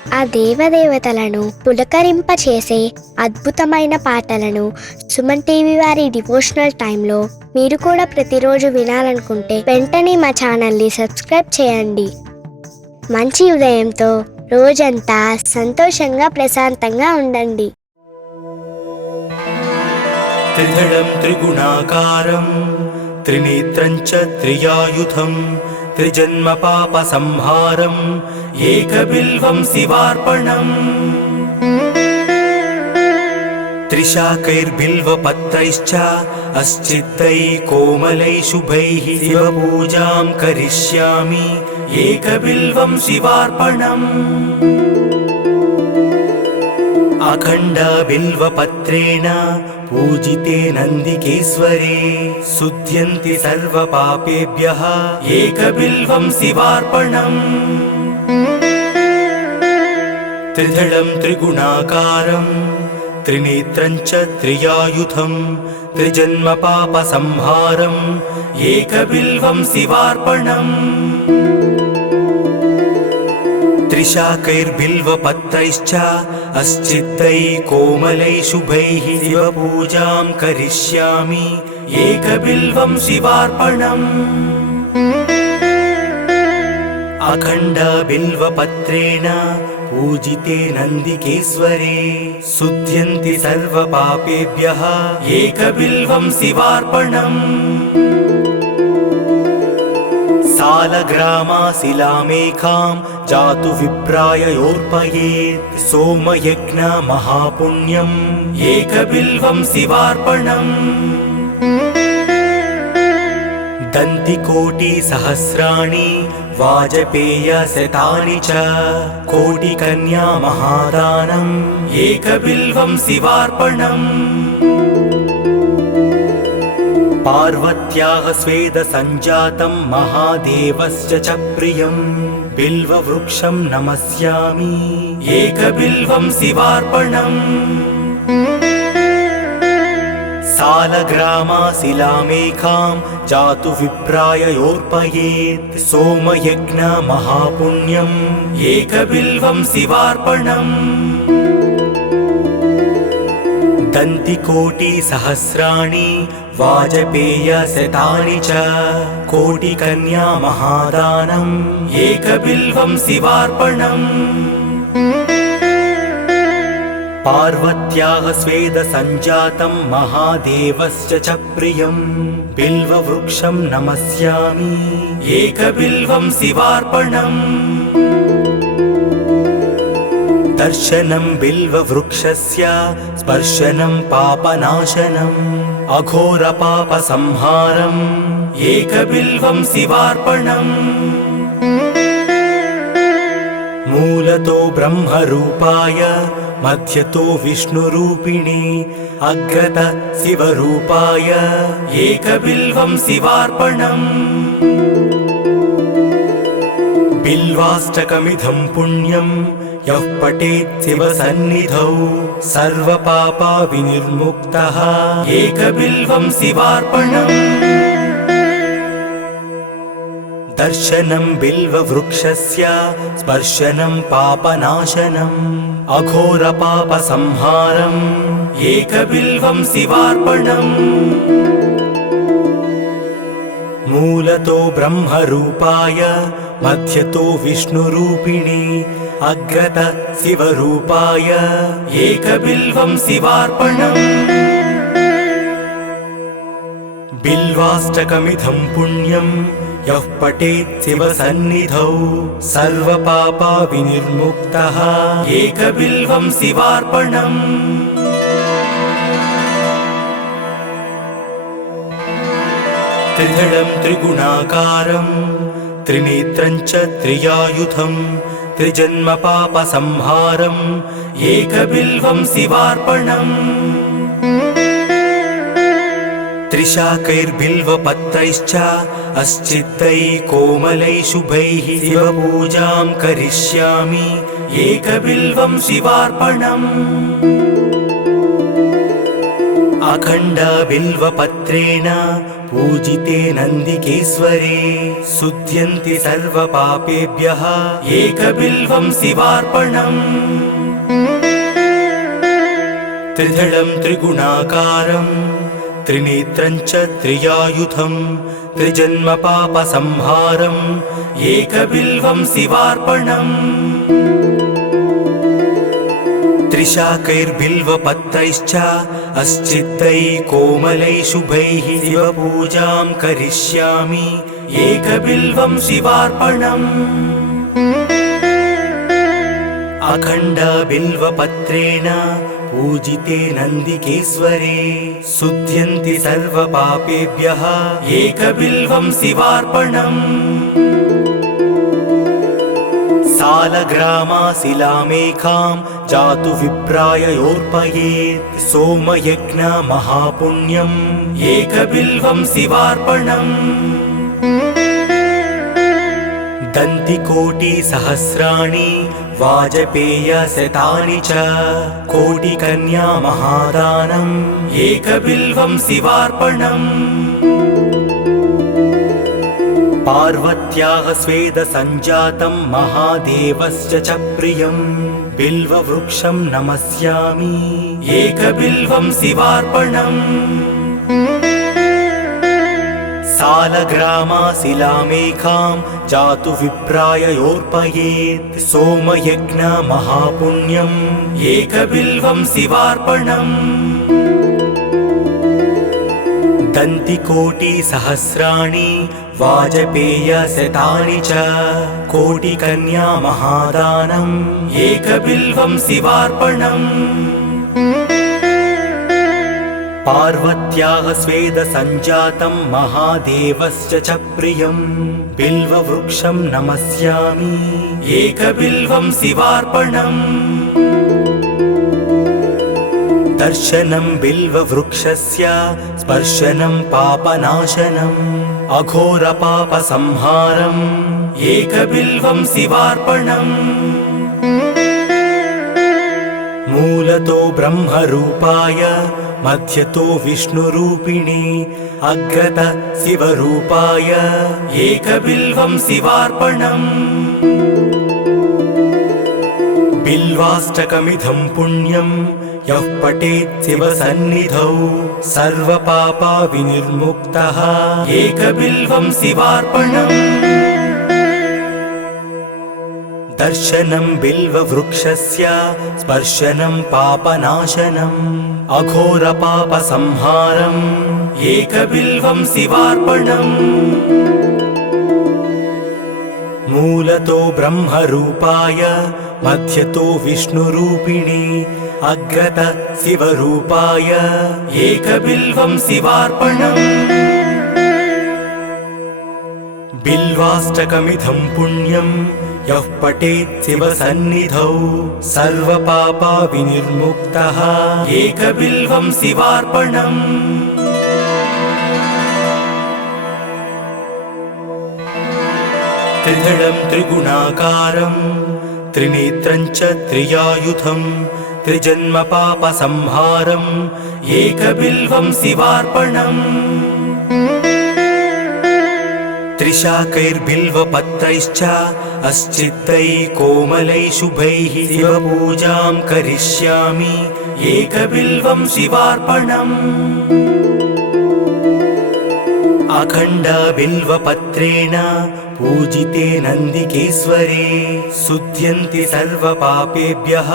ఆ దేవదేవతలను పులకరింపచేసే అద్భుతమైన పాటలను సుమన్ టీవీ వారి డివోషనల్ టైంలో మీరు కూడా ప్రతిరోజు వినాలనుకుంటే వెంటనే మా ఛానల్ని సబ్స్క్రైబ్ చేయండి. మంచి ఉదయంతో రోజంతా సంతోషంగా ప్రశాంతంగా ఉండండి. త్రిదళం త్రిగుణాకారం త్రినేత్రం చ త్రియాయుధం త్రిజన్మ పాప సంహారం ఏకబిల్వం శివార్పణం. త్రిశాకైర్బిల్వపత్రైశ్చ అశ్చిత్తై కోమలై శుభైః శివపూజాం కరిష్యామి ఏకబిల్వం శివార్పణం. అఖండ బిల్వపత్రేణ పూజితే నందికేశ్వరే శుద్ధ్యంతి సర్వపాపేభ్యః ఏకబిల్వం శివార్పణం. త్రిదళం త్రిగుణాకారం త్రినేత్రం చ త్రియాయుధం త్రిజన్మ పాప సంహారం ఏకబిల్వం శివార్పణం. త్రిశాకైర్బిల్వపత్రైశ్చ అశ్చిత్తై కోమలై శుభైః శివపూజాం కరిష్యామి ఏకబిల్వం శివార్పణం. అఖండ బిల్వపత్రేణ పూజితే నందికేశ్వరే శుద్ధ్యంతి సర్వపాపేభ్యః ఏకబిల్వం శివార్పణం. సాలగ్రామాశిలామేకాం జాతు విప్రాయయోర్పయేత్ సోమయజ్ఞ మహాపుణ్యం ఏకబిల్వం శివార్పణం. దంతికోటి సహస్రాణి వాజపేయ శతాని చ కోటికన్యా మహాదానం ఏకబిల్వం శివార్పణం. పార్వత్యాః స్వేద సంజాతం మహాదేవస్య చ ప్రియం బిల్వవృక్షం నమస్యామి ఏకబిల్వం శివార్పణం. సాలగ్రామాశిలామేకాం జాతు విప్రాయయోర్పయేత్ సోమయజ్ఞ మహాపుణ్యం ఏకబిల్వం శివార్పణం. దంతికోటి సహస్రాణి వాజపేయ శతాని చ కోటికన్యా మహాదానం ఏకబిల్వం శివార్పణం. పార్వత్యాః స్వేద సంజాతం మహాదేవస్య చ ప్రియం బిల్వవృక్షం నమస్యామి ఏకబిల్వం శివార్పణం. దర్శనం బిల్వవృక్షస్య స్పర్శనం పాపనాశనం అఘోర పాప సంహారం ఏకబిల్వం శివార్పణం. మూలతో బ్రహ్మరూపాయ మధ్యతో విష్ణురూపిణి అగ్రత శివరూపాయ ఏకబిల్వం శివార్పణం. బిల్వాష్టకమిదం పుణ్యం యః పఠేత్ శివసన్నిధౌ సర్వపాపా వినిర్ముక్తః ఏకబిల్వం శివార్పణం. దర్శనం బిల్వవృక్షస్య స్పర్శనం పాపనాశనం అఘోర పాప సంహారం ఏకబిల్వం శివార్పణం. మూలతో బ్రహ్మరూపాయ మధ్యతో విష్ణురూపిణి అగ్రత శివరూపాయ ఏకబిల్వం శివార్పణం. బిల్వాష్టకమిదం పుణ్యం యః పఠేత్ శివసన్నిధౌ సర్వపాపా వినిర్ముక్తః ఏకబిల్వం శివార్పణం. త్రిదళం త్రిగుణాకారం త్రినేత్రం చ త్రియాయుధం త్రిజన్మ పాప సంహారం ఏకబిల్వం శివార్పణం. త్రిశాకైర్బిల్వపత్రైశ్చ అశ్చిత్తై కోమలై శుభైః శివపూజాం కరిష్యామి ఏకబిల్వం శివార్పణం. అఖండ బిల్వపత్రేణ पूजिते नन्दिकेश्वरे शुध्यन्ति सर्वपापेभ्यः एकबिल्वं शिवार्पणम् त्रिदलं त्रिगुणाकारं त्रिनेत्रं च त्रियायुधं त्रिजन्मपापसंहारम् एकबिल्वं शिवार्पणम् त्रिशाकैर्बिल्वपत्रैश्च अस्चित्तैः कोमलैः शुभैः शिवपूजां करिष्यामि एकबिल्वं शिवार्पणम् अखण्डबिल्वपत्रेण पूजिते नन्दिकेश्वरे शुध्यन्ति सर्वपापेभ्यः एकबिल्वं शिवार्पणम् सालग्रामाशिलामेकां जातु विप्राययोर्पयेत् सोमयज्ञ महापुण्यम् एकबिल्वं शिवार्पणम् दन्तिकोटिसहस्राणि वाजपेयशतानि च कोटिकन्या महादानम् एकबिल्वं शिवार्पणम् पार्वत्याः स्वेदसञ्जातं महादेवस्य च प्रियम् बिल्ववृक्षं नमस्यामि एकबिल्वं शिवार्पणम् सालग्रामाशिलामेकां जातु विप्राययोर्पयेत् सोमयज्ञ महापुण्यम् एकबिल्वं शिवार्पणम् दन्तिकोटिसहस्राणि वाजपेयशतानि च कोटिकन्या महादानम् एकबिल्वं शिवार्पणम् पार्वत्याः स्वेदसञ्जातं महादेवस्य च प्रियम् बिल्ववृक्षं नमस्यामि एकबिल्वं शिवार्पणम् दर्शनं बिल्ववृक्षस्य स्पर्शनं पापनाशनम् अघोरपापसंहारम् एकबिल्वं शिवार्पणम् मूलतो ब्रह्मरूपाय मध्यतो विष्णुरूपिणे अग्रतः शिवरूपाय एकबिल्वं शिवार्पणम् बिल्वाष्टकमिदं पुण्यं यः पठेत् शिवसन्निधौ सर्वपापविनिर्मुक्तः एकबिल्वं शिवार्पणम् दर्शनं बिल्ववृक्षस्य स्पर्शनं पापनाशनम् अघोरपापसंहारम् एकबिल्वं शिवार्पणम् मूलतो ब्रह्मरूपाय मध्यतो विष्णुरूपिणे अग्रतः शिवरूपाय एकबिल्वं शिवार्पणम् बिल्वाष्टकमिदं पुण्यं यः पठेत् शिवसन्निधौ सर्वपापविनिर्मुक्तः एकबिल्वं शिवार्पणम् त्रिदलं त्रिगुणाकारं त्रिनेत्रं च त्रियायुधं त्रिजन्मपापसंहारम् एकबिल्वं शिवार्पणम् त्रिशाकैर्बिल्वपत्रैश्च अस्चित्तैः कोमलैः शुभैः शिवपूजां करिष्यामि एकबिल्वं शिवार्पणम् अखण्डबिल्वपत्रेण पूजिते नन्दिकेश्वरे शुध्यन्ति सर्वपापेभ्यः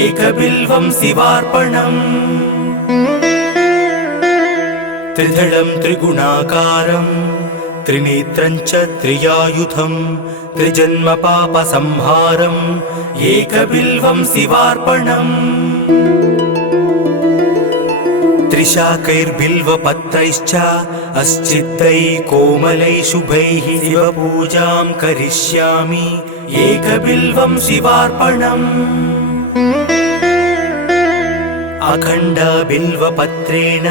एकबिल्वं शिवार्पणम् त्रिदलं त्रिगुणाकारं त्रिनेत्रं च त्रियायुधं त्रिजन्मपापसंहारम् एकबिल्वं शिवार्पणम् त्रिशाकैर्बिल्वपत्रैश्च अस्चित्तैः कोमलैः शुभैः शिवपूजां करिष्यामि एकबिल्वं शिवार्पणम् अखण्डबिल्वपत्रेण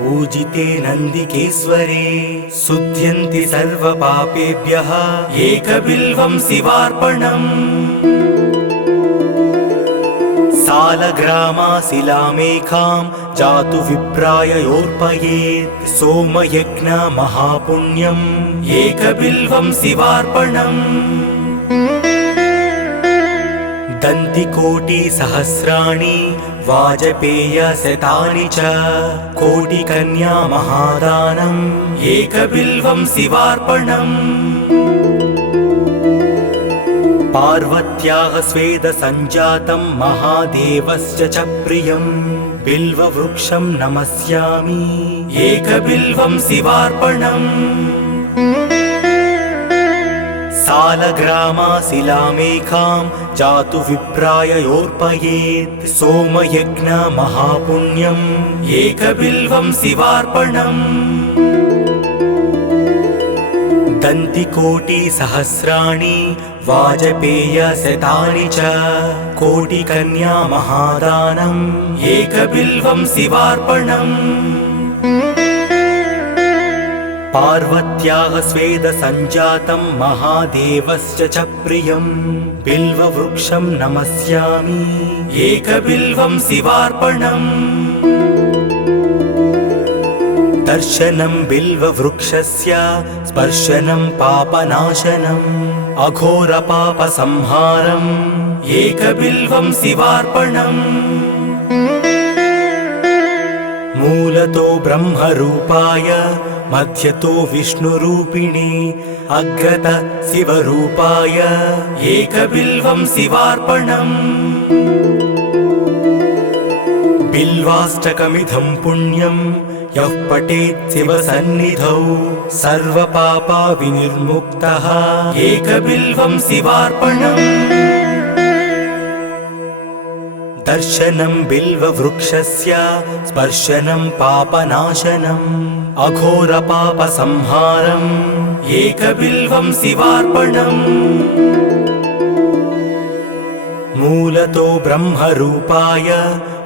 पूजिते नन्दिकेश्वरे शुध्यन्ति सर्वपापेभ्यः एकबिल्वं शिवार्पणम् सालग्रामाशिलामेकां जातु विप्राय योर्पयेत् सोमयज्ञ महापुण्यम् एकबिल्वं शिवार्पणम् दन्तिकोटिसहस्राणि वाजपेयशतानि च कोटिकन्या महादानम् एकबिल्वं शिवार्पणम् पार्वत्याः स्वेदसञ्जातं महादेवस्य च प्रियं बिल्ववृक्षं नमस्यामि एकबिल्वं शिवार्पणम् सालग्रामाशिलामेकां जातु विप्राय योर्पयेत् सोमयज्ञ महापुण्यम् एकबिल्वं शिवार्पणम् दन्तिकोटिसहस्राणि वाजपेयशतानि च कोटिकन्या महादानम् एकबिल्वं शिवार्पणम् पार्वत्याः स्वेदसञ्जातं महादेवस्य च प्रियं बिल्ववृक्षं नमस्यामि एकबिल्वं शिवार्पणम् दर्शनं बिल्ववृक्षस्य स्पर्शनं पापनाशनम् अघोरपापसंहारम् एकबिल्वं शिवार्पणम् मूलतो ब्रह्मरूपाय मध्यतो विष्णुरूपिणे अग्रत शिवरूपाय एकबिल्वं शिवार्पणम् बिल्वाष्टकमिदं पुण्यं यः पठेत् शिवसन्निधौ सर्वपापविनिर्मुक्तः एकबिल्वं शिवार्पणम् दर्शनं बिल्ववृक्षस्य स्पर्शनं पापनाशनम् अघोरपापसंहारम् एकबिल्वं शिवार्पणम् मूलतो ब्रह्मरूपाय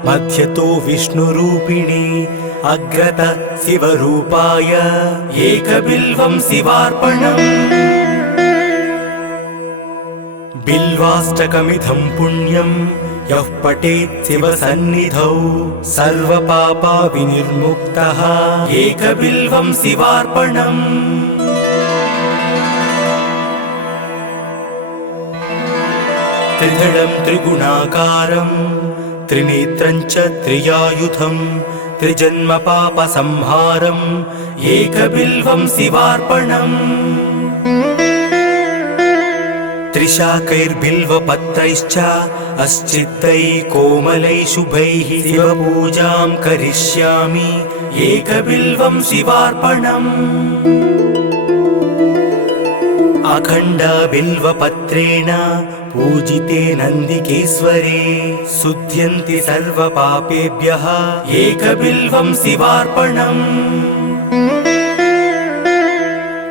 मध्यतो विष्णुरूपिणे अग्रत शिवरूपाय एकबिल्वं शिवार्पणम् बिल्वाष्टकमिदं पुण्यं यः पठेत् शिवसन्निधौ सर्वपापविनिर्मुक्तः एकबिल्वं शिवार्पणम् त्रिदलं त्रिगुणाकारं त्रिनेत्रं च त्रियायुधं त्रिजन्मपापसंहारम् एकबिल्वं शिवार्पणम् त्रिशाकैर्बिल्वपत्रैश्च अस्चित्तैः कोमलैः शुभैः शिवपूजां करिष्यामि एकबिल्वं शिवार्पणम् अखण्डबिल्वपत्रेण पूजिते नन्दिकेश्वरे शुध्यन्ति सर्वपापेभ्यः एकबिल्वं शिवार्पणम्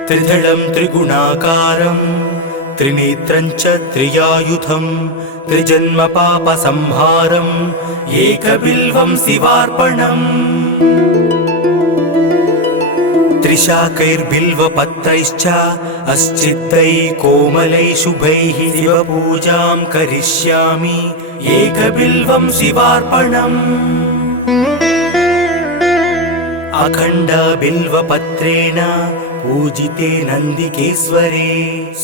त्रिदलं त्रिगुणाकारं त्रिनेत्रं च त्रियायुधं त्रिजन्मपापसंहारम् एकबिल्वं शिवार्पणम् त्रिशाकैर्बिल्वपत्रैश्च अस्चित्तैः कोमलैः शुभैः शिवपूजां करिष्यामि एकबिल्वं शिवार्पणम् अखण्डबिल्वपत्रेण पूजिते नन्दिकेश्वरे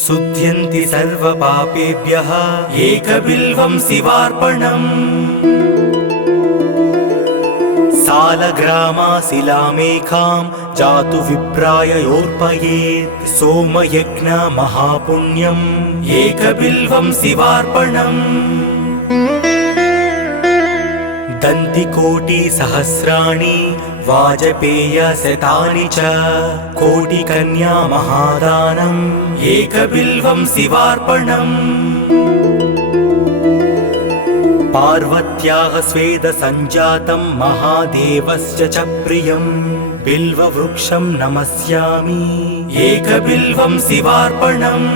शुध्यन्ति सर्वपापेभ्यः एकबिल्वं शिवार्पणम् सालग्रामाशिलामेकां जातु विप्राय योर्पयेत् सोमयज्ञ महापुण्यम् एकबिल्वं शिवार्पणम् दन्तिकोटिसहस्राणि वाजपेयशतानि च कोटिकन्या महादानम् एकबिल्वं शिवार्पणम् पार्वत्याः स्वेदसञ्जातं महादेवस्य च प्रियं बिल्ववृक्षं नमस्यामि एकबिल्वं शिवार्पणम्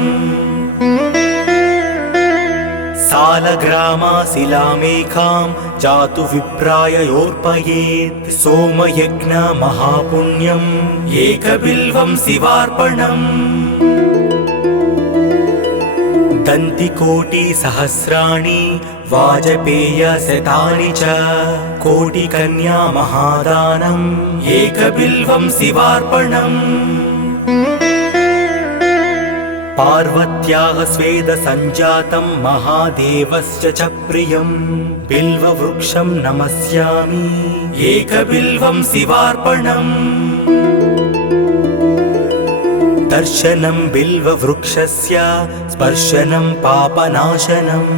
सालग्रामाशिलामेकां जातु विप्राय योर्पयेत् सोमयज्ञ महापुण्यम् एकबिल्वं शिवार्पणम् दन्तिकोटिसहस्राणि वाजपेयशतानि च कोटिकन्या महादानम् एकबिल्वं शिवार्पणम् पार्वत्याः स्वेदसञ्जातं महादेवस्य च प्रियं बिल्ववृक्षं नमस्यामि एकबिल्वं शिवार्पणम् दर्शनं बिल्ववृक्षस्य स्पर्शनं पापनाशनम्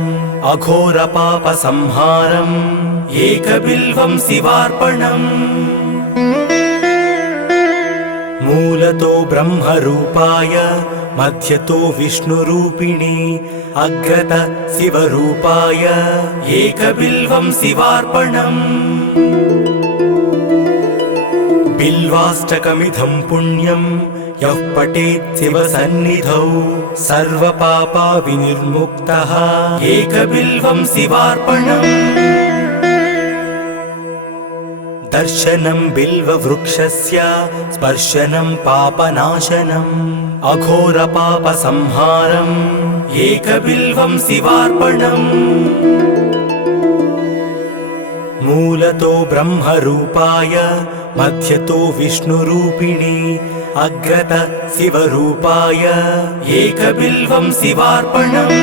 अघोरपापसंहारम् एकबिल्वं शिवार्पणम् मूलतो ब्रह्मरूपाय मध्यतो विष्णुरूपिणे अग्रत शिवरूपाय एकबिल्वं शिवार्पणम् बिल्वाष्टकमिदं पुण्यं यः पठेत् शिवसन्निधौ सर्वपापा विनिर्मुक्तः एकबिल्वं शिवार्पणम् दर्शनं बिल्ववृक्षस्य स्पर्शनं पापनाशनम् अघोरपापसंहारम् एकबिल्वं शिवार्पणम् मूलतो ब्रह्मरूपाय मध्यतो विष्णुरूपिणे अग्रत शिवरूपाय एकबिल्वं शिवार्पणम्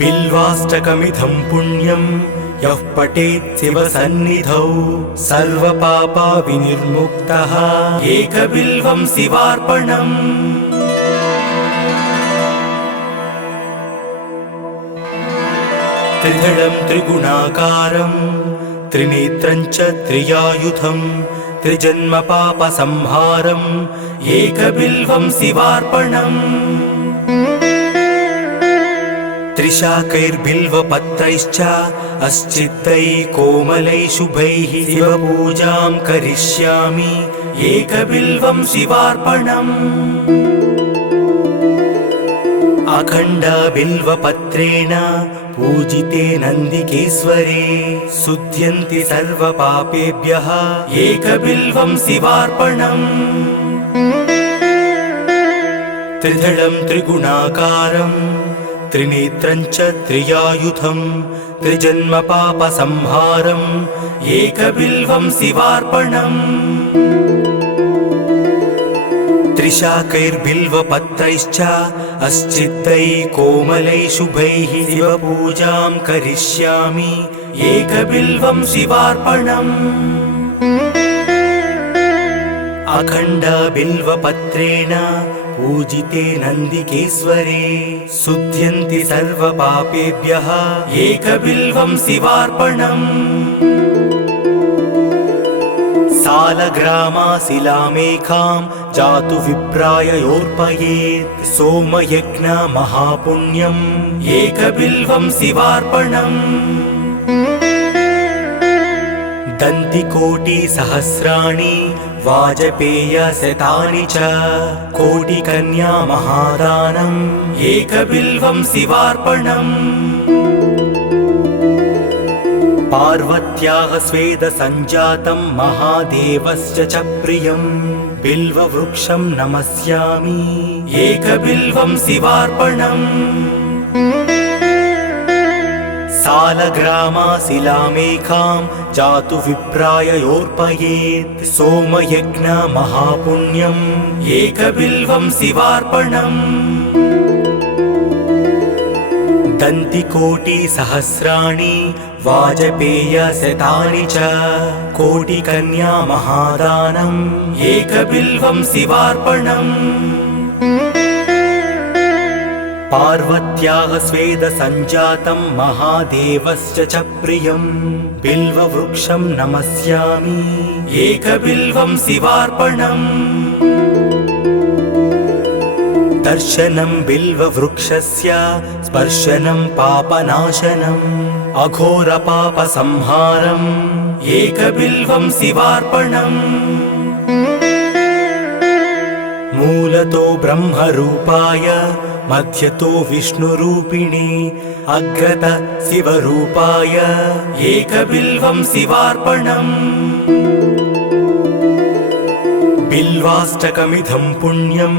बिल्वाष्टकमिदं पुण्यं यः पठेत् शिवसन्निधौ सर्वपापा विनिर्मुक्तः एकबिल्वं शिवार्पणम् त्रिदलं त्रिगुणाकारं त्रिनेत्रं च त्रियायुधं त्रिजन्मपापसंहारम् एकबिल्वं शिवार्पणम् त्रिशाकैर्बिल्वपत्रैश्च अस्चिद्दैः कोमलैः शुभैः शिवपूजां करिष्यामि एकबिल्वं शिवार्पणम् अखण्डबिल्वपत्रेण पूजिते नन्दिकेश्वरे शुध्यन्ति सर्वपापेभ्यः एकबिल्वं शिवार्पणम् त्रिदलं त्रिगुणाकारं त्रिनेत्रं च त्रियायुधं त्रिजन्मपापसंहारम् एकबिल्वं शिवार्पणम् त्रिशाकैर्बिल्वपत्रैश्च अस्चिद्दैः कोमलैः शुभैः शिवपूजां करिष्यामि एकबिल्वं शिवार्पणम् अखण्डबिल्वपत्रेण पूजिते नन्दिकेश्वरे शुध्यन्ति सर्वपापेभ्यः एकबिल्वं शिवार्पणम् सालग्रामाशिलामेकां जातु विप्राय योर्पयेत् सोमयज्ञ महापुण्यम् एकबिल्वं शिवार्पणम् दन्तिकोटिसहस्राणि वाजपेयशतानि च कोटिकन्या महादानम् एकबिल्वं शिवार्पणम् पार्वत्याः स्वेदसञ्जातं महादेवस्य च प्रियं बिल्ववृक्षं नमस्यामि एकबिल्वं शिवार्पणम् सालग्रामाशिलामेकां जातु विप्राय योर्पयेत् सोमयज्ञ महापुण्यम् एकबिल्वं शिवार्पणम् दन्तिकोटिसहस्राणि वाजपेयशतानि च कोटिकन्या महादानम् एकबिल्वं शिवार्पणम् पार्वत्याः स्वेदसञ्जातं महादेवस्य च प्रियं बिल्ववृक्षं नमस्यामि एकबिल्वं शिवार्पणम् दर्शनं बिल्ववृक्षस्य स्पर्शनं पापनाशनम् अघोरपापसंहारम् एकबिल्वं शिवार्पणम् मूलतो ब्रह्मरूपाय मध्यतो विष्णुरूपिणे अग्रत शिवरूपाय एकबिल्वं शिवार्पणम् बिल्वाष्टकमिदं पुण्यं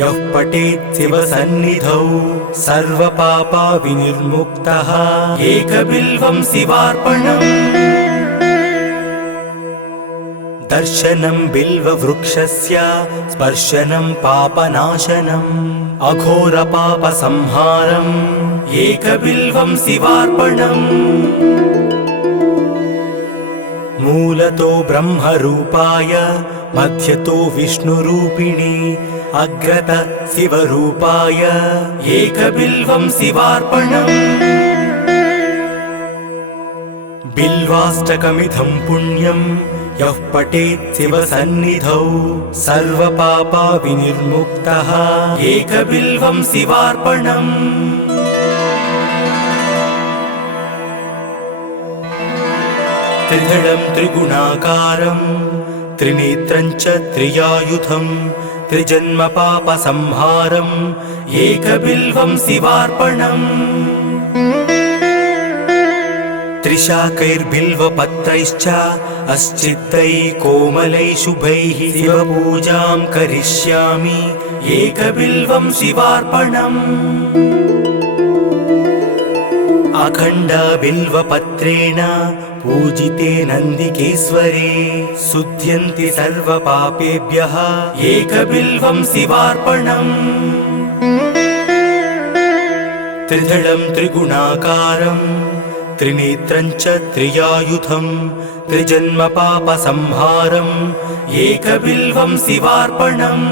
यः पठेत् शिवसन्निधौ सर्वपापा विनिर्मुक्तः एकबिल्वं शिवार्पणम् दर्शनं बिल्ववृक्षस्य स्पर्शनं पापनाशनम् अघोरपापसंहारम् एकबिल्वं शिवार्पणम् मूलतो ब्रह्मरूपाय मध्यतो विष्णुरूपिणी अग्रत शिवरूपाय एकबिल्वं शिवार्पणम् बिल्वाष्टकमिदं पुण्यं यः पठेत् शिवसन्निधौ सर्वपापा विनिर्मुक्तः एकबिल्वं शिवार्पणम् त्रिदलं त्रिगुणाकारं त्रिनेत्रं च त्रियायुधं त्रिजन्मपापसंहारम् एकबिल्वं शिवार्पणम् त्रिशाकैर्बिल्वपत्रैश्च अस्चित्तैः कोमलैः शुभैः शिवपूजां करिष्यामि एकबिल्वं शिवार्पणम् अखण्डबिल्वपत्रेण पूजिते नन्दिकेश्वरे शुध्यन्ति सर्वपापेभ्यः एकबिल्वं शिवार्पणम् त्रिदलं त्रिगुणाकारं त्रिनेत्रं च त्रियायुधं त्रिजन्मपापसंहारम् एकबिल्वं शिवार्पणम्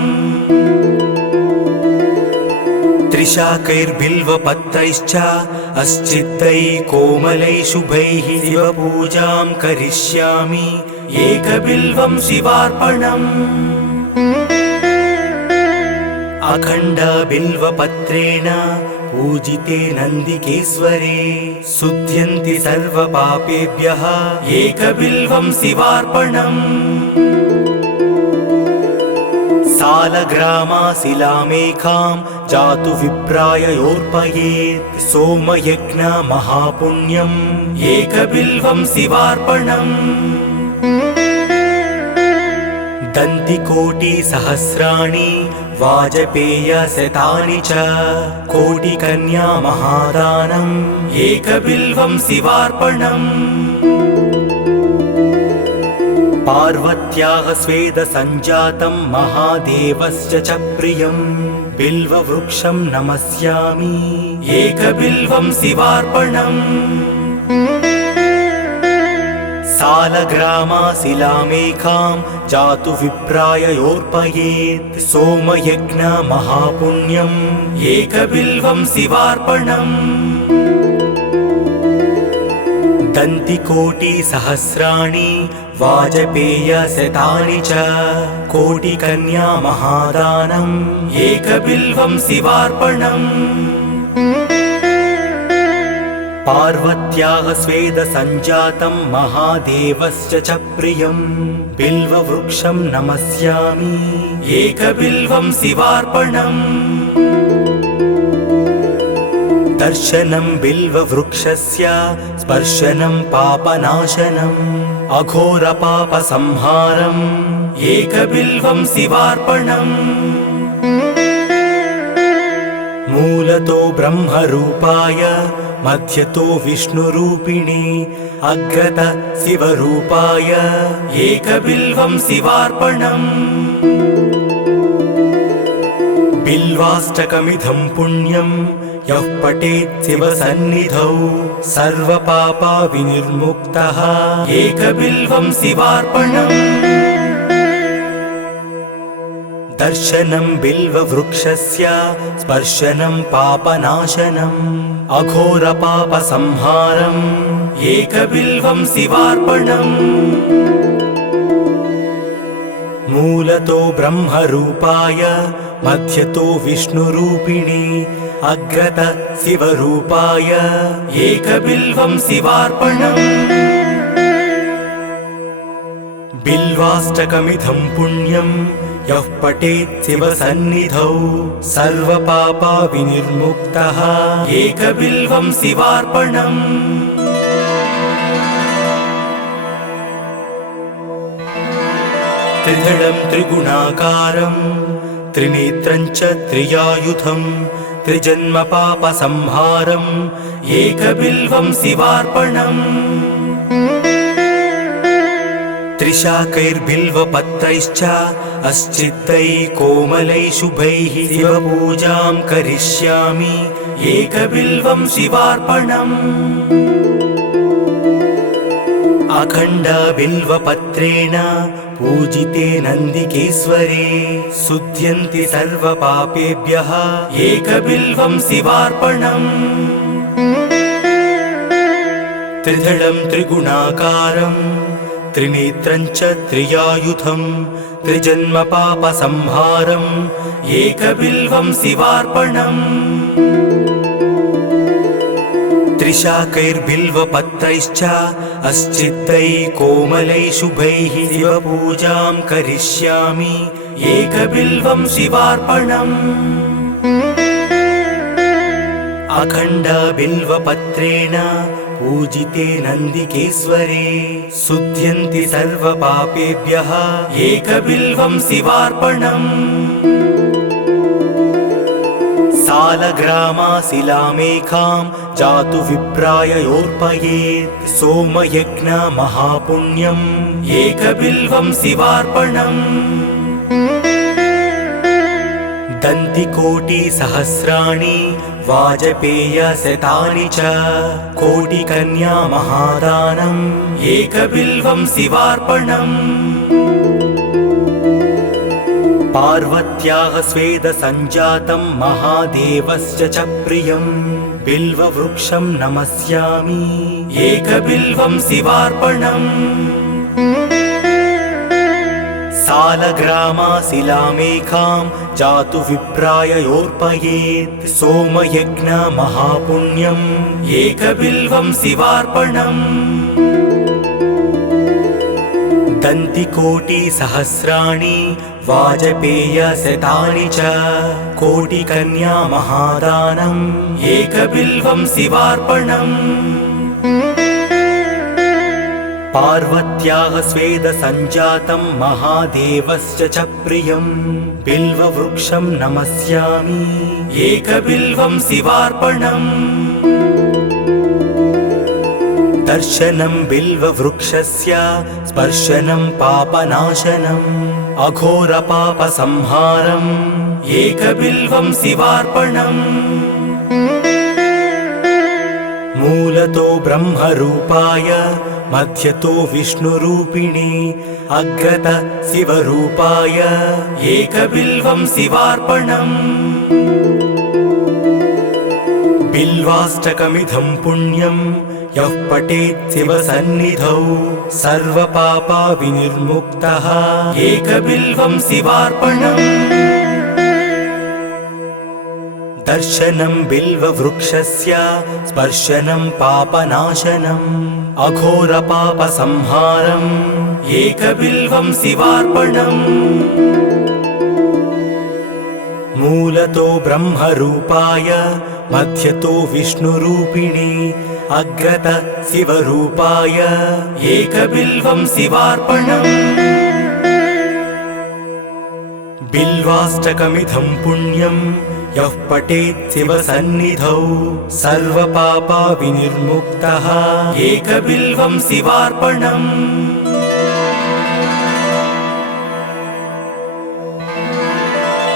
त्रिशाकैर्बिल्वपत्रैश्च अस्चित्तैः कोमलैः शुभैः शिवपूजां करिष्यामि एकबिल्वं शिवार्पणम् अखण्डबिल्वपत्रेण पूजिते नन्दिकेश्वरे शुध्यन्ति सर्वपापेभ्यः एकबिल्वं शिवार्पणम् सालग्रामाशिलामेकां जातु विप्राय योर्पयेत् सोमयज्ञ महापुण्यम् एकबिल्वं शिवार्पणम् दन्तिकोटिसहस्राणि वाजपेयशतानि च कोटिकन्या महादानम् एकबिल्वं शिवार्पणम् पार्वत्याः स्वेदसञ्जातं महादेवस्य च प्रियम् बिल्ववृक्षं नमस्यामि एकबिल्वं शिवार्पणम् सालग्रामाशिलामेकां जातु विप्राय योर्पयेत् सोमयज्ञ महापुण्यम् एकबिल्वं शिवार्पणम् दन्तिकोटिसहस्राणि वाजपेयशतानि च कोटिकन्या महादानम् एकबिल्वं शिवार्पणम् पार्वत्याः स्वेदसञ्जातं महादेवस्य च प्रियम् बिल्ववृक्षं नमस्यामि एकबिल्वं शिवार्पणम् दर्शनं बिल्ववृक्षस्य स्पर्शनं पापनाशनम् अघोरपापसंहारम् एकबिल्वं शिवार्पणम् मूलतो ब्रह्मरूपाय मध्यतो विष्णुरूपिणी अग्रत शिवरूपाय एकबिल्वं शिवार्पणम् बिल्वाष्टकमिदं पुण्यं यः पठेत् शिवसन्निधौ सर्वपापा विनिर्मुक्तः एकबिल्वं शिवार्पणम् दर्शनं बिल्ववृक्षस्य स्पर्शनं पापनाशनम् अघोरपापसंहारम् एकबिल्वं शिवार्पणम् मूलतो ब्रह्मरूपाय मध्यतो विष्णुरूपिणी अग्रत शिवरूपाय एकबिल्वं शिवार्पणम् बिल्वाष्टकमिदं पुण्यं यः पठेत् शिवसन्निधौ सर्वपापा विनिर्मुक्तः एकबिल्वं शिवार्पणम् त्रिदलं त्रिगुणाकारं त्रिनेत्रं च त्रियायुधं त्रिजन्म पापसंहारम् एकबिल्वं शिवार्पणम् त्रिशाकैर्बिल्वपत्रैश्च अस्चित्तैः कोमलैः शुभैः शिवपूजां करिष्यामि एकबिल्वं शिवार्पणम् अखण्डबिल्वपत्रेण पूजिते नन्दिकेश्वरे शुध्यन्ति सर्वपापेभ्यः एकबिल्वं शिवार्पणम् त्रिदलं त्रिगुणाकारं त्रिनेत्रं च त्रियायुधं त्रिजन्म पापसंहारम् एकबिल्वं शिवार्पणम् त्रिशाकैर्बिल्वपत्रैश्च अस्चित्तैः कोमलैः शुभैः शिवपूजां करिष्यामि एकबिल्वं शिवार्पणम् अखण्डबिल्वपत्रेण पूजिते नन्दिकेश्वरे शुध्यन्ति सर्वपापेभ्यः एकबिल्वं शिवार्पणम् सालग्रामाशिलामेकां जातु विप्राय योर्पयेत् सोमयज्ञ महापुण्यम् एकबिल्वं शिवार्पणम् दन्तिकोटिसहस्राणि वाजपेयशतानि च कोटिकन्या महादानम् एकबिल्वं शिवार्पणम् पार्वत्याः स्वेदसञ्जातं महादेवस्य च प्रियं बिल्ववृक्षं नमस्यामि एकबिल्वं शिवार्पणम् सालग्रामाशिलामेकां जातु विप्राय योर्पयेत् सोमयज्ञ महापुण्यम् एकबिल्वं शिवार्पणम् दन्तिकोटिसहस्राणि वाजपेयशतानि च कोटिकन्या महादानम् एकबिल्वं शिवार्पणम् पार्वत्याः स्वेदसञ्जातं महादेवस्य च प्रियं बिल्ववृक्षं नमस्यामि एकबिल्वं शिवार्पणम् दर्शनं बिल्ववृक्षस्य स्पर्शनं पापनाशनम् अघोरपापसंहारम् एकबिल्वं शिवार्पणम् मूलतो ब्रह्मरूपाय मध्यतो विष्णुरूपिणे अग्रत शिवरूपाय एकबिल्वं शिवार्पणम् बिल्वाष्टकमिदं पुण्यं यः पठेत् शिवसन्निधौ सर्वपापविनिर्मुक्तः एकबिल्वं शिवार्पणम् दर्शनं बिल्ववृक्षस्य स्पर्शनं पापनाशनम् अघोरपापसंहारम् एकबिल्वं शिवार्पणम् मूलतो ब्रह्मरूपाय मध्यतो विष्णुरूपिणे अग्रत शिवरूपाय एकबिल्वं शिवार्पणम् बिल्वाष्टकमिदं पुण्यं यः पठेत् शिवसन्निधौ सर्वपापविनिर्मुक्तः एकबिल्वं शिवार्पणम्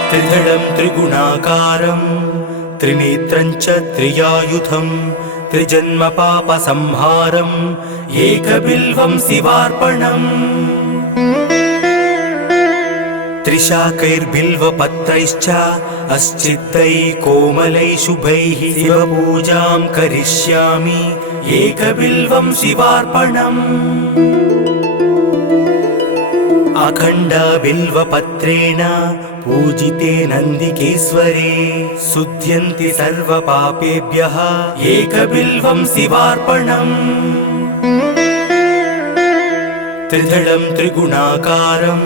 त्रिदलं त्रिगुणाकारं त्रिनेत्रं च त्रियायुधं त्रिजन्म पापसंहारम् एकबिल्वं शिवार्पणम् त्रिशाकैर्बिल्वपत्रैश्च अस्चित्तैः कोमलैः शुभैः शिवपूजां करिष्यामि एकबिल्वं शिवार्पणम् अखण्डबिल्वपत्रेण पूजिते नन्दिकेश्वरे शुध्यन्ति सर्वपापेभ्यः एकबिल्वं शिवार्पणम् त्रिदलं त्रिगुणाकारं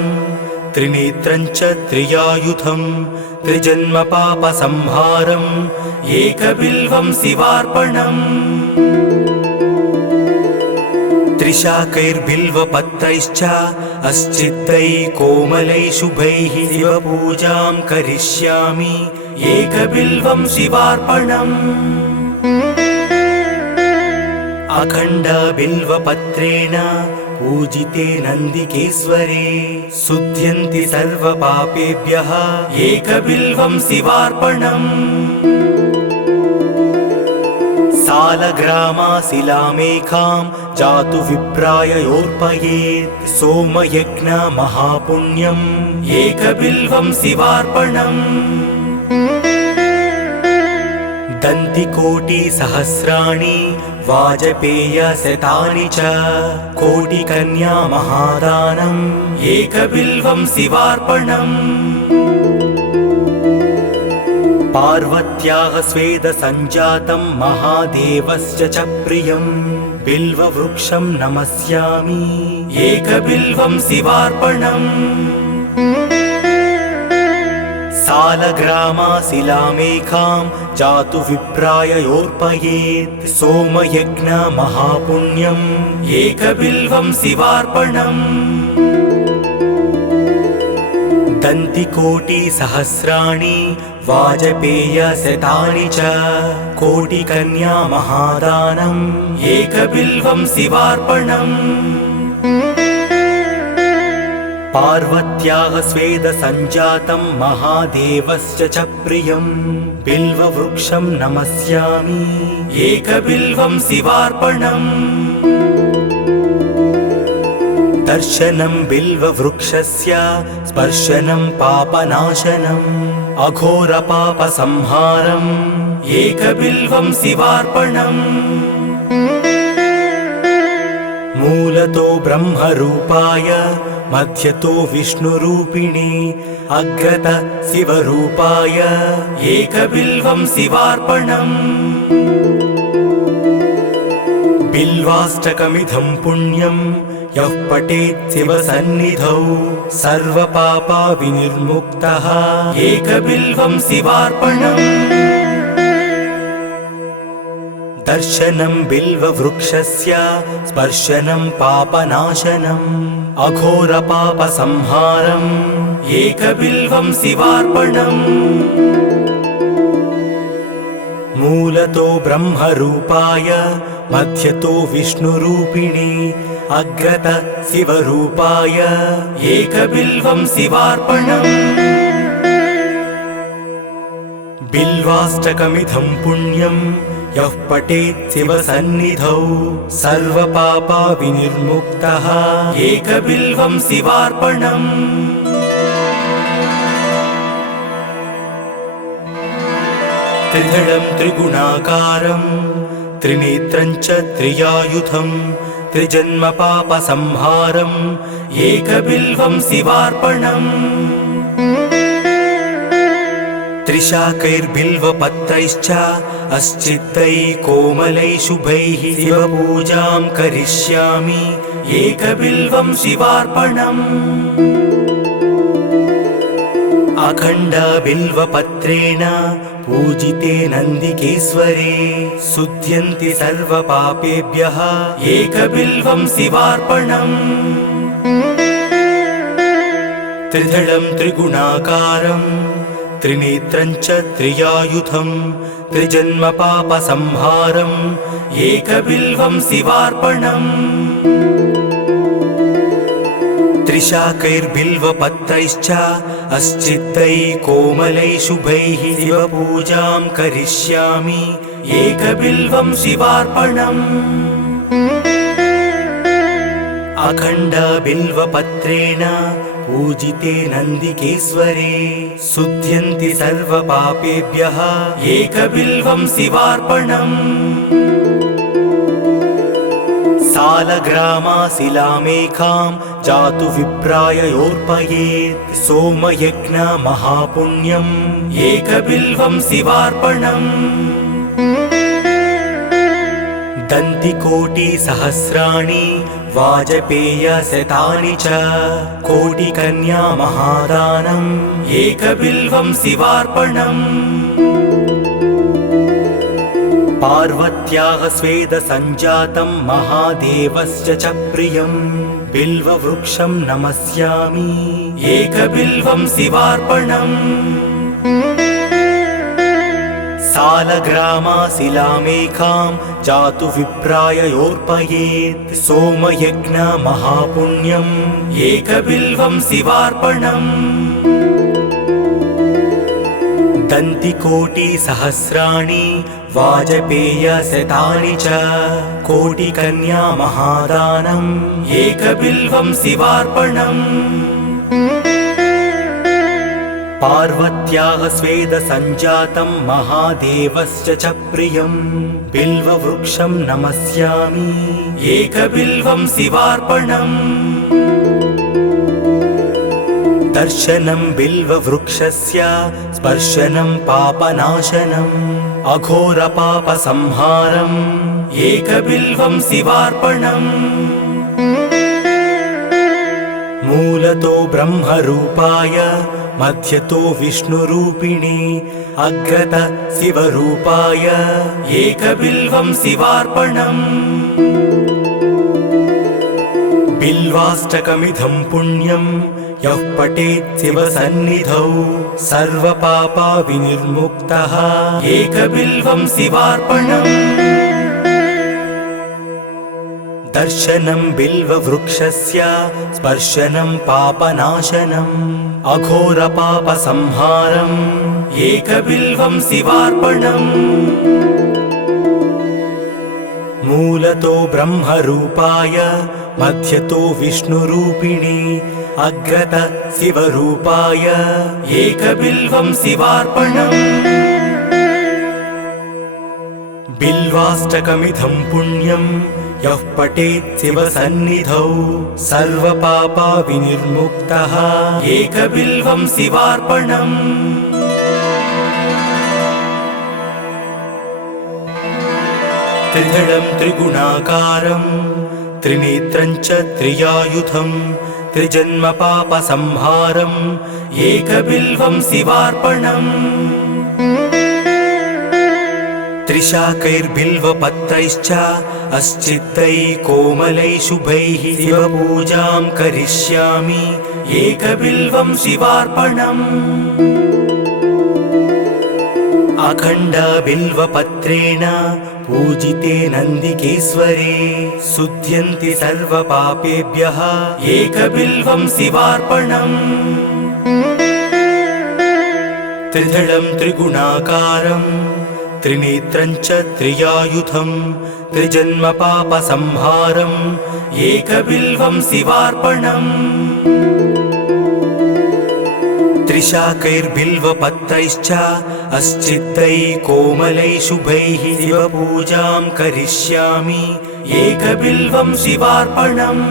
त्रिनेत्रं च त्रियायुधं त्रिजन्म पापसंहारम् एकबिल्वं शिवार्पणम् त्रिशाकैर्बिल्वपत्रैश्च अस्चित्तै कोमलै शुभैः शिवपूजां करिष्यामि एकबिल्वं शिवार्पणम् अखण्ड बिल्वपत्रेण पूजिते नन्दिकेश्वरे शुध्यन्ति सर्वपापेभ्यः एकबिल्वं शिवार्पणम् सालग्रामाशिलामेकां जातु विप्राय योर्पयेत् सोमयज्ञ महापुण्यम् एकबिल्वं शिवार्पणम् दन्तिकोटिसहस्राणि वाजपेयशतानि च कोटिकन्या महादानम् एकबिल्वं शिवार्पणम् पार्वत्याः स्वेदसञ्जातं महादेवस्य च प्रियं बिल्ववृक्षं नमस्यामि एकबिल्वं शिवार्पणम् सालग्रामाशिलामेकां जातु विप्राय योर्पयेत् सोमयज्ञ महापुण्यम् एकबिल्वं शिवार्पणम् दन्तिकोटिसहस्राणि वाजपेयशतानि च कोटिकन्या महादानम् एकबिल्वं शिवार्पणम् पार्वत्याः स्वेदसञ्जातं महादेवस्य च प्रियं बिल्ववृक्षं नमस्यामि एकबिल्वं शिवार्पणम् दर्शनं बिल्ववृक्षस्य स्पर्शनं पापनाशनम् अघोरपापसंहारम् एकबिल्वं शिवार्पणम् मूलतो ब्रह्मरूपाय मध्यतो विष्णुरूपिणे अग्रत शिवरूपाय एकबिल्वं शिवार्पणम् बिल्वाष्टकमिदं पुण्यं यः पठेत् शिवसन्निधौ सर्वपापा विनिर्मुक्तः एकबिल्वं शिवार्पणम् दर्शनं बिल्ववृक्षस्य स्पर्शनं पापनाशनम् अघोरपापसंहारम् एकबिल्वं शिवार्पणम् मूलतो ब्रह्मरूपाय मध्यतो विष्णुरूपिणे अग्रत शिवरूपाय एकबिल्वं शिवार्पणम् बिल्वाष्टकमिदं पुण्यं यः पठेत् शिवसन्निधौ सर्वपापा विनिर्मुक्तः एकबिल्वं शिवार्पणम् त्रिदलं त्रिगुणाकारं त्रिनेत्रं च त्रियायुधं त्रिजन्मपापसंहारम् एकबिल्वं शिवार्पणम् त्रिशाकैर्बिल्वपत्रैश्च अस्चित्तै कोमलै शुभैः शिवपूजां करिष्यामि एकबिल्वं शिवार्पणम् अखण्ड बिल्वपत्रेण पूजिते नन्दिकेश्वरे शुध्यन्ति सर्वपापेभ्यः एकबिल्वं शिवार्पणम् त्रिदलं त्रिगुणाकारं त्रिनेत्रं च त्रियायुधं त्रिजन्मपापसंहारम् एकबिल्वं शिवार्पणम् त्रिशाकैर्बिल्वपत्रैश्च अस्चित्तै कोमलै शुभैः शिवपूजां करिष्यामि एकबिल्वं शिवार्पणम् अखण्ड बिल्वपत्रेण पूजिते नन्दिकेश्वरे शुध्यन्ति सर्वपापेभ्यः एकबिल्वं शिवार्पणम् सालग्रामाशिलामेकां जातु विप्राय योर्पयेत् सोमयज्ञ महापुण्यम् एकबिल्वं शिवार्पणम् दन्तिकोटिसहस्राणि वाजपेयशतानि च कोटिकन्या महादानम् एकबिल्वं शिवार्पणम् पार्वत्याः स्वेदसञ्जातं महादेवस्य च प्रियं बिल्ववृक्षं नमस्यामि एकबिल्वं शिवार्पणम् सालग्रामाशिलामेकां जातु विप्राय योर्पयेत् सोमयज्ञ महापुण्यम् एकबिल्वं शिवार्पणम् दन्तिकोटिसहस्राणि वाजपेयशतानि च कोटिकन्या महादानम् एकबिल्वं शिवार्पणम् पार्वत्याः स्वेदसञ्जातं महादेवस्य च प्रियं बिल्ववृक्षं नमस्यामि एकबिल्वं शिवार्पणम् दर्शनं बिल्ववृक्षस्य स्पर्शनं पापनाशनम् अघोरपापसंहारम् एकबिल्वं शिवार्पणम् मूलतो ब्रह्मरूपाय मध्यतो विष्णुरूपिणे अग्रत शिवरूपाय एकबिल्वं शिवार्पणम् बिल्वाष्टकमिदं पुण्यं यः पठेत् शिवसन्निधौ सर्वपापविनिर्मुक्तः एकबिल्वं शिवार्पणम् दर्शनं बिल्ववृक्षस्य स्पर्शनं पापनाशनम् अघोरपापसंहारम् एकबिल्वं शिवार्पणम् मूलतो ब्रह्मरूपाय मध्यतो विष्णुरूपिणे अग्रत शिवरूपाय एकबिल्वं शिवार्पणम् बिल्वाष्टकमिदं पुण्यं यः पठेत् शिवसन्निधौ सर्वपापविनिर्मुक्तः एकबिल्वं शिवार्पणम् त्रिदलं त्रिगुणाकारं त्रिनेत्रं च त्रियायुधं त्रिजन्मपापसंहारम् एकबिल्वं शिवार्पणम् त्रिशाकैर्बिल्वपत्रैश्च अस्चिद्दैः कोमलैः शुभैः शिवपूजां करिष्यामि एकबिल्वं शिवार्पणम् अखण्डबिल्वपत्रेण पूजिते नन्दिकेश्वरे शुध्यन्ति सर्वपापेभ्यः एकबिल्वं शिवार्पणम् त्रिदलं त्रिगुणाकारं त्रिनेत्रं च त्रियायुधं त्रिजन्मपापसंहारम् एकबिल्वं शिवार्पणम् त्रिशाकैर्बिल्वपत्रैश्च अस्चिद्दैः कोमलैः शुभैः शिवपूजां करिष्यामि एकबिल्वं शिवार्पणम्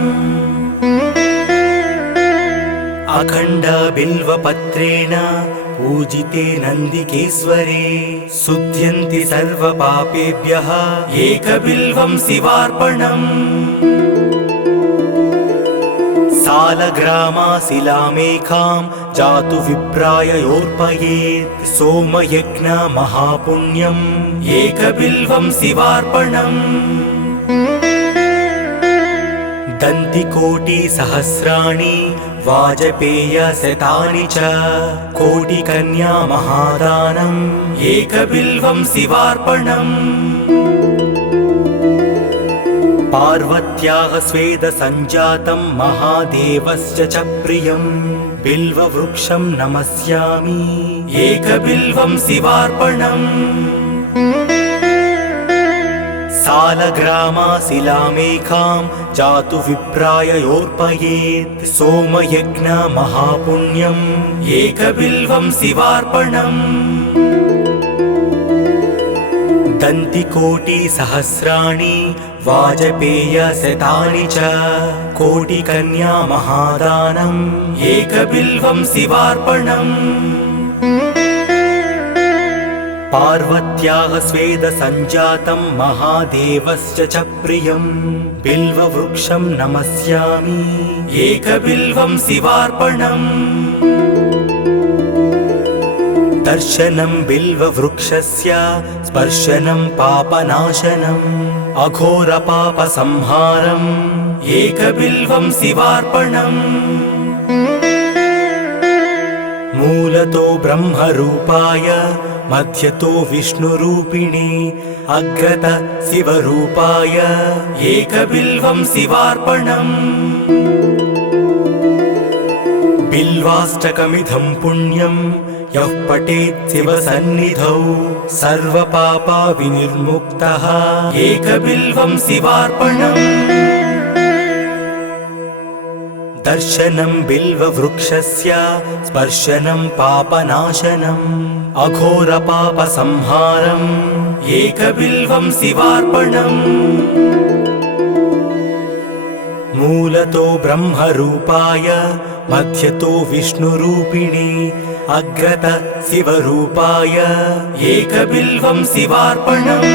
अखण्डबिल्वपत्रेण पूजिते नन्दिकेश्वरे शुध्यन्ति सर्वपापेभ्यः एकबिल्वं शिवार्पणम् सालग्रामाशिलामेकां जातु विप्राय योर्पयेत् सोमयज्ञ महापुण्यम् एकबिल्वं शिवार्पणम् दन्तिकोटिसहस्राणि वाजपेयशतानि च कोटिकन्या महादानम् एकबिल्वं शिवार्पणम् पार्वत्याः स्वेदसञ्जातं महादेवस्य च प्रियं बिल्ववृक्षं नमस्यामि एकबिल्वं शिवार्पणम् सालग्रामाशिलामेकां जातु विप्राय योर्पयेत् सोमयज्ञ महापुण्यम् एकबिल्वं शिवार्पणम् दन्तिकोटिसहस्राणि वाजपेयशतानि च कोटिकन्या महादानम् एकबिल्वं शिवार्पणम् पार्वत्याः स्वेदसञ्जातं महादेवस्य च प्रियं बिल्ववृक्षं नमस्यामि एकबिल्वं शिवार्पणम् दर्शनं बिल्ववृक्षस्य स्पर्शनं पापनाशनम् अघोरपापसंहारम् एकबिल्वं शिवार्पणम् मूलतो ब्रह्मरूपाय मध्यतो विष्णुरूपिणी अग्रत शिवरूपाय एकबिल्वं शिवार्पणम् बिल्वाष्टकमिदं पुण्यं यः पठेत् शिवसन्निधौ सर्वपापविनिर्मुक्तः एकबिल्वं शिवार्पणम् दर्शनं बिल्ववृक्षस्य स्पर्शनं पापनाशनम् अघोरपापसंहारम् एकबिल्वं शिवार्पणम् मूलतो ब्रह्मरूपाय मध्यतो विष्णुरूपिणी अग्रत शिवरूपाय एकबिल्वं शिवार्पणम्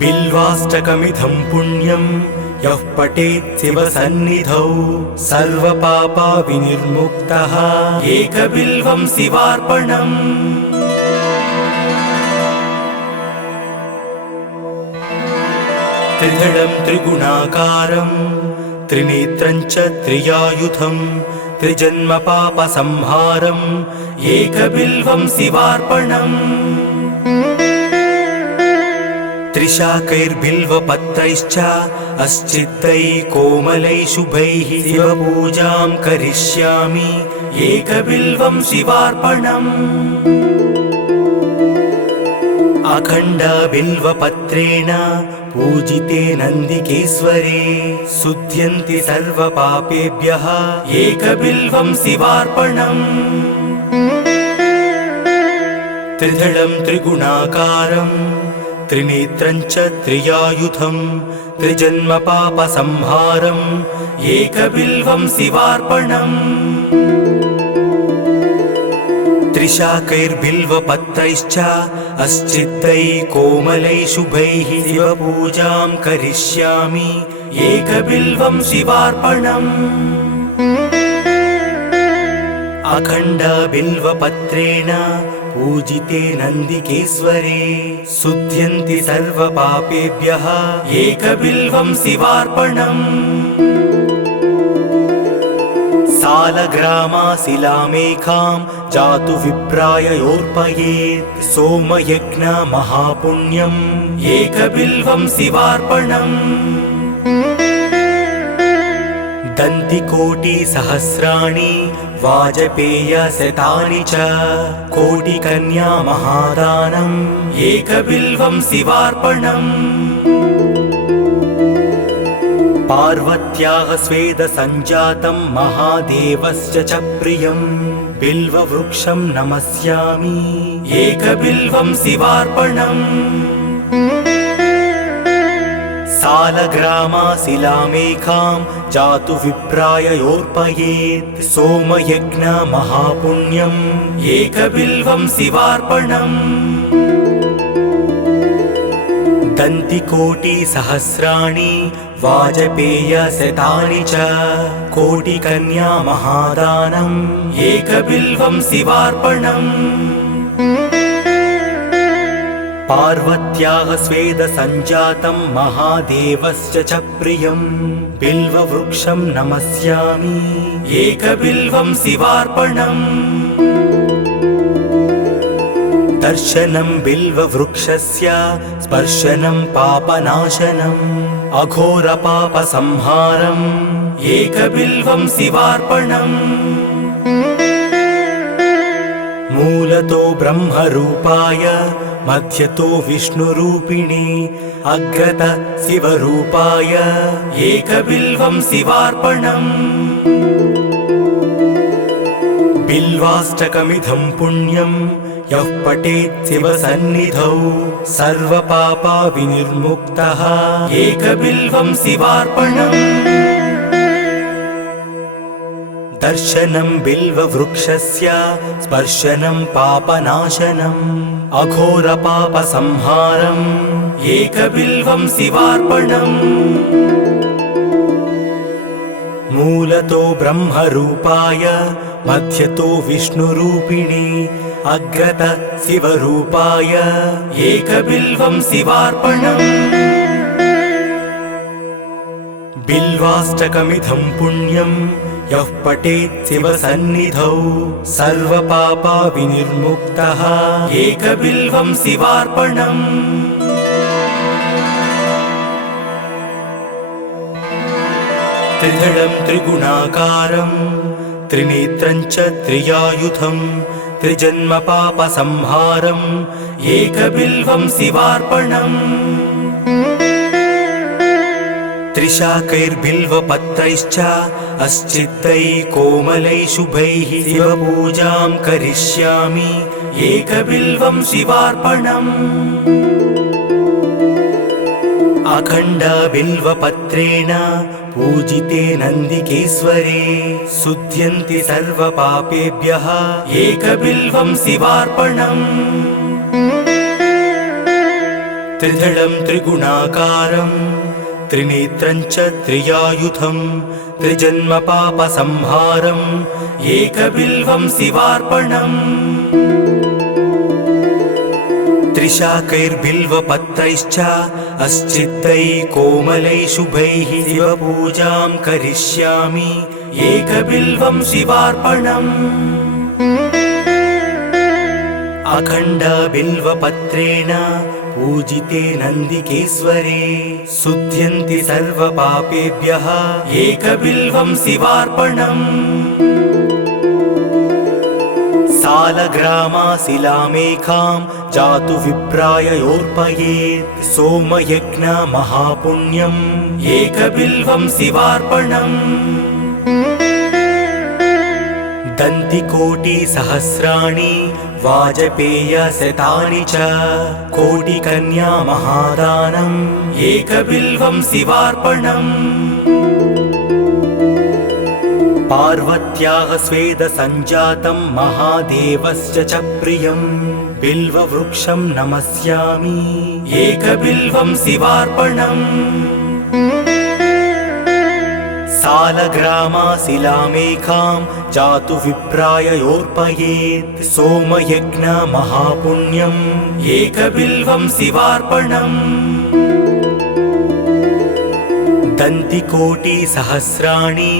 बिल्वाष्टकमिदं पुण्यं यः पठेत् शिवसन्निधौ सर्वपापविनिर्मुक्तः एकबिल्वं शिवार्पणम् त्रिदलं त्रिगुणाकारं त्रिनेत्रं च त्रियायुधं त्रिजन्मपापसंहारम् एकबिल्वं शिवार्पणम् त्रिशाकैर्बिल्वपत्रैश्च अस्चित्तैः कोमलैः शुभैः शिवपूजां करिष्यामि एकबिल्वं शिवार्पणम् अखण्डबिल्वपत्रेण पूजिते नन्दिकेश्वरे शुध्यन्ति सर्वपापेभ्यः एकबिल्वं शिवार्पणम् त्रिदलं त्रिगुणाकारं त्रिनेत्रं च त्रियायुधं त्रिजन्मपापसंहारम् एकबिल्वं शिवार्पणम् त्रिशाकैर्बिल्वपत्रैश्च अस्चित्तैः कोमलैः शुभैः शिवपूजां करिष्यामि एकबिल्वं शिवार्पणम् अखण्डबिल्वपत्रेण पूजिते नन्दिकेश्वरे शुध्यन्ति सर्वपापेभ्यः एकबिल्वं शिवार्पणम् सालग्रामाशिलामेकां जातु विप्राययोर्पयेत् सोमयज्ञमहापुण्यम् एकबिल्वं शिवार्पणम् दन्तिकोटिसहस्राणि वाजपेयशतानि च कोटिकन्या महादानम् एकबिल्वं शिवार्पणम् पार्वत्याः स्वेदसञ्जातं महादेवस्य च प्रियं बिल्ववृक्षं नमस्यामि एकबिल्वं शिवार्पणम् सालग्रामाशिलामेकां जातु विप्राययोर्पयेत् सोमयज्ञमहापुण्यम् एकबिल्वं शिवार्पणम् दन्तिकोटिसहस्राणि वाजपेयशतानि च कोटिकन्या महादानम् एकबिल्वं शिवार्पणम् पार्वत्याः स्वेदसञ्जातं महादेवस्य च प्रियं बिल्ववृक्षं नमस्यामि एकबिल्वं शिवार्पणम् दर्शनं बिल्ववृक्षस्य स्पर्शनं पापनाशनम् अघोरपापसंहारम् एकबिल्वं शिवार्पणम् मूलतो ब्रह्मरूपाय मध्यतो विष्णुरूपिणी अग्रत शिवरूपाय एकबिल्वं शिवार्पणम् बिल्वाष्टकमिदं पुण्यं यः पठेत् शिवसन्निधौ सर्वपापविनिर्मुक्तः एकबिल्वं शिवार्पणम् दर्शनं बिल्ववृक्षस्य स्पर्शनं पापनाशनम् अघोरपापसंहारम् एकबिल्वं शिवार्पणम् मूलतो ब्रह्मरूपाय मध्यतो विष्णुरूपिणे अग्रत शिवरूपाय एकबिल्वं शिवार्पणम् बिल्वाष्टकमिदं पुण्यं यः पठेत् शिवसन्निधौ सर्वपापविनिर्मुक्तः एकबिल्वं शिवार्पणम् त्रिदलं त्रिगुणाकारं त्रिनेत्रं च त्रियायुधं त्रिजन्मपापसंहारम् एकबिल्वं शिवार्पणम् त्रिशाकैर्बिल्वपत्रैश्च अश्चित्तैः कोमलैः शुभैः शिवपूजां करिष्यामि एकबिल्वं शिवार्पणम् अखण्डबिल्वपत्रेण पूजिते नन्दिकेश्वरे शुध्यन्ति सर्वपापेभ्यः एकबिल्वं शिवार्पणम् त्रिदलं त्रिगुणाकारं त्रिनेत्रं च त्रियायुधं त्रिजन्मपापसंहारम् एकबिल्वं शिवार्पणम् त्रिशाकैर्बिल्वपत्रैश्च अश्चित्तैः कोमलैः शुभैः शिवपूजां करिष्यामि एकबिल्वं शिवार्पणम् अखण्डबिल्वपत्रेण पूजिते नन्दिकेश्वरे शुध्यन्ति सर्वपापेभ्यः एकबिल्वं शिवार्पणम् सालग्रामाशिलामेकां जातु विप्राययोर्पयेत् सोमयज्ञ महापुण्यम् एकबिल्वं शिवार्पणम् दन्तिकोटिसहस्राणि वाजपेयशतानि च कोटिकन्या महादानम् एकबिल्वं शिवार्पणम् पार्वत्याः स्वेदसञ्जातं महादेवस्य च प्रियं बिल्ववृक्षं नमस्यामि एकबिल्वं शिवार्पणम् सालग्रामाशिलामेकां जातु विप्राययोर्पयेत् सोमयज्ञ महापुण्यम् एकबिल्वं शिवार्पणम् दन्तिकोटिसहस्राणि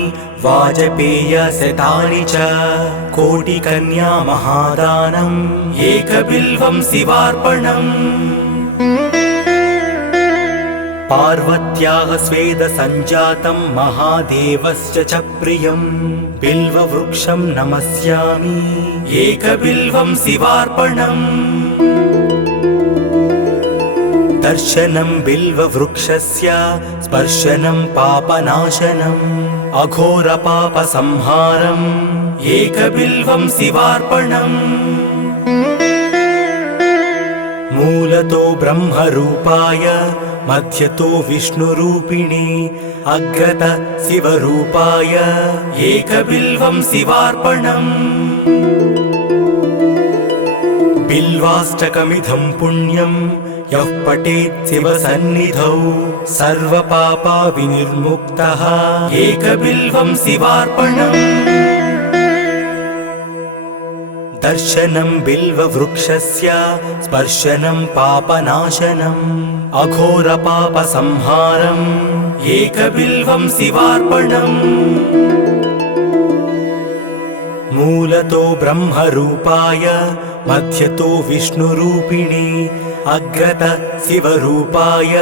वाजपेयशतानि च कोटिकन्या महादानम् एकबिल्वं शिवार्पणम् पार्वत्याः स्वेदसञ्जातं महादेवस्य च प्रियं बिल्ववृक्षं नमस्यामि एकबिल्वं शिवार्पणम् दर्शनं बिल्ववृक्षस्य स्पर्शनं पापनाशनम् अघोरपापसंहारम् एकबिल्वं शिवार्पणम् मूलतो ब्रह्मरूपाय मध्यतो विष्णुरूपिणे अग्रत शिवरूपाय एकबिल्वं शिवार्पणम् बिल्वाष्टकमिदं पुण्यं यः पठेत् शिवसन्निधौ सर्वपापविनिर्मुक्तः एकबिल्वं शिवार्पणम् दर्शनं बिल्ववृक्षस्य स्पर्शनं पापनाशनम् अघोरपापसंहारम् एकबिल्वं शिवार्पणम् मूलतो ब्रह्मरूपाय मध्यतो विष्णुरूपिणे अग्रत शिवरूपाय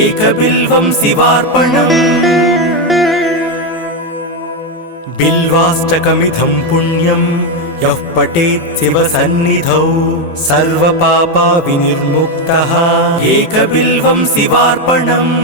एकबिल्वं शिवार्पणम् बिल्वाष्टकमिदं पुण्यं यः पठेत् शिवसन्निधौ सर्वपापविनिर्मुक्तः एकबिल्वं शिवार्पणम्